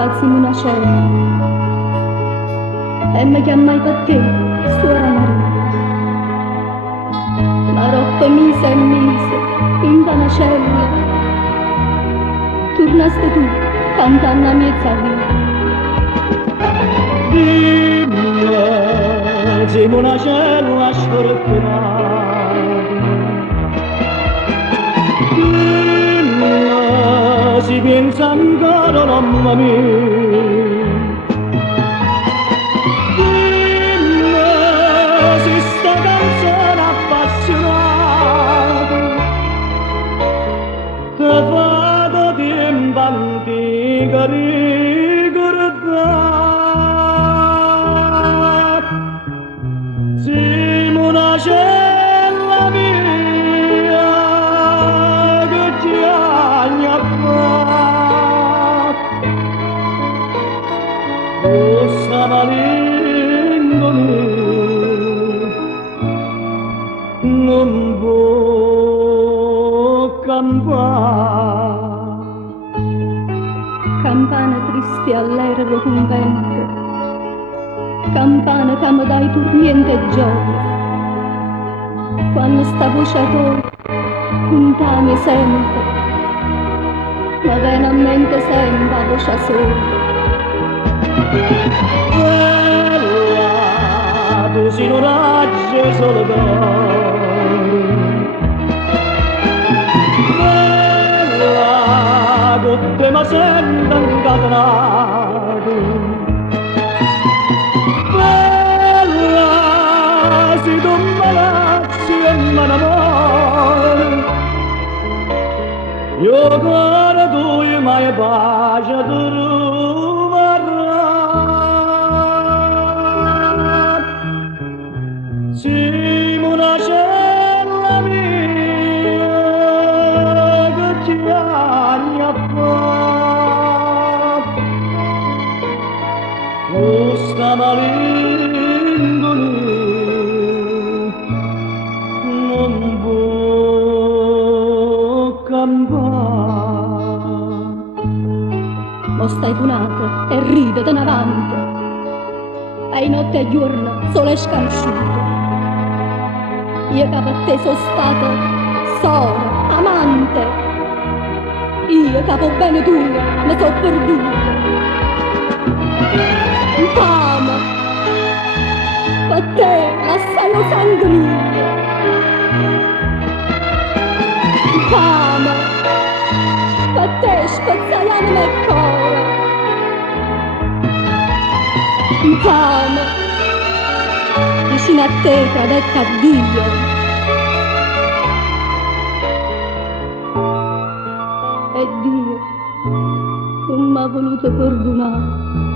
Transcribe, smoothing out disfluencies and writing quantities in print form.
fazzimi una cena e mi chiamai per te, suora Maria. Ma roppe mise e mise in una cella, tornaste tu cantando a mezza via. Dimmi, siamo una cella sfortunata. Dimmi, si pensa ancora mamma mia. Dimmi, se sta canzone appassionata te vado tempo antica ricordare. Siamo una cella mia che ti agnaffà, questa malinconia non può campare. Campana triste all'era convento, campana che mi dai turniente e gioia. Quando sta voce a tua puntami sempre, ma viene a mente sempre la voce sola. Quella tu sei un raggio solitario, quella con te mi sento incatenato, quella se tu mi lasci e mi innamoro, io cuore tuo mai pace troverò. Siamo una cella mia che ti agnaffà, questa malinconia non può campare. Mo stai punata e ride in avanti, ai notte e giorno sole scarsciute. Io che per te sono stata sora, amante, io che per bene tuo mi sono perduta. Infame, per te assai lo sangue mio. Infame, per te spezzai anima e cuore. Infame, vicino a te tradetta a Dio. E Dio non m'ha voluto perdonare.